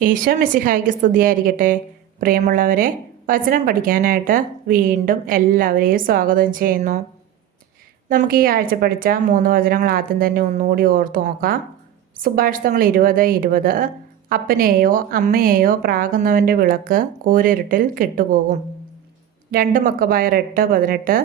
ഈശോ മിശിഹായ്ക്ക് സ്തുതിയായിരിക്കട്ടെ. പ്രിയമുള്ളവരെ, വചനം പഠിക്കാനായിട്ട് വീണ്ടും എല്ലാവരെയും സ്വാഗതം ചെയ്യുന്നു. നമുക്ക് ഈ ആഴ്ച പഠിച്ച 3 വചനങ്ങൾ ആദ്യം തന്നെ ഒന്നുകൂടി ഓർത്തു നോക്കാം. സുഭാഷിതങ്ങൾ 20:20. അപ്പനെയോ അമ്മയെയോ പ്രാകുന്നവൻ്റെ വിളക്ക് കൂരിരുട്ടിൽ കെട്ടുപോകും. 2 മക്കബായർ 8:18.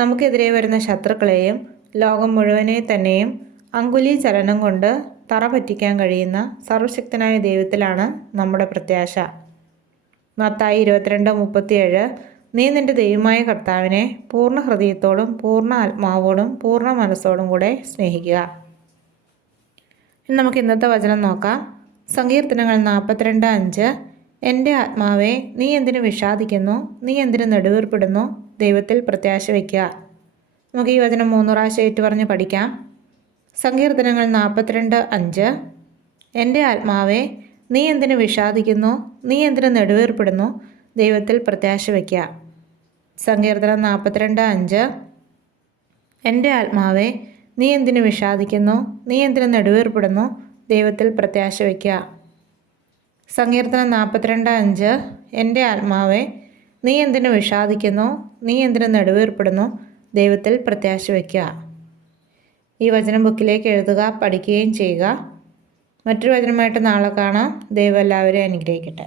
നമുക്കെതിരെ വരുന്ന ശത്രുക്കളെയും ലോകം മുഴുവനെ തന്നെയും അങ്കുലി ചലനം കൊണ്ട് തറ പറ്റിക്കാൻ കഴിയുന്ന സർവശക്തനായ ദൈവത്തിലാണ് നമ്മുടെ പ്രത്യാശ. മത്തായി 22:37. നീ നിന്റെ ദൈവമായ കർത്താവിനെ പൂർണ്ണ ഹൃദയത്തോടും പൂർണ്ണ ആത്മാവോടും പൂർണ്ണ മനസ്സോടും കൂടെ സ്നേഹിക്കുക. ഇനി നമുക്ക് ഇന്നത്തെ വചനം നോക്കാം. സങ്കീർത്തനങ്ങൾ 42:5. എൻ്റെ ആത്മാവേ, നീ എന്തിനു വിഷാദിക്കുന്നു? നീ എന്തിനു നെടുവീർപ്പിടുന്നു? ദൈവത്തിൽ പ്രത്യാശ വയ്ക്കുക. നമുക്ക് ഈ വചനം 3 പ്രാവശ്യം ഏറ്റുപറഞ്ഞ് പഠിക്കാം. സങ്കീർത്തനങ്ങൾ 42:5. എൻ്റെ ആത്മാവേ, നീ എന്തിനു വിഷാദിക്കുന്നു? നീ എന്തിനു നെടുവീർപ്പിടുന്നു? ദൈവത്തിൽ പ്രത്യാശ വയ്ക്കുക. സങ്കീർത്തനം 42:5. എൻ്റെ ആത്മാവേ, നീ എന്തിനു വിഷാദിക്കുന്നു? നീ എന്തിനു നെടുവീർപ്പിടുന്നു? ദൈവത്തിൽ പ്രത്യാശ വയ്ക്കുക. സങ്കീർത്തനം 42:5. എൻ്റെ ആത്മാവേ, നീ എന്തിനു വിഷാദിക്കുന്നു? നീ എന്തിനു നെടുവീർപ്പിടുന്നു? ദൈവത്തിൽ പ്രത്യാശ വയ്ക്കുക. ഈ വചനം ബുക്കിലേക്ക് എഴുതുക, പഠിക്കുകയും ചെയ്യുക. മറ്റൊരു വചനമായിട്ട് നാളെ കാണാം. ദൈവം എല്ലാവരെയും അനുഗ്രഹിക്കട്ടെ.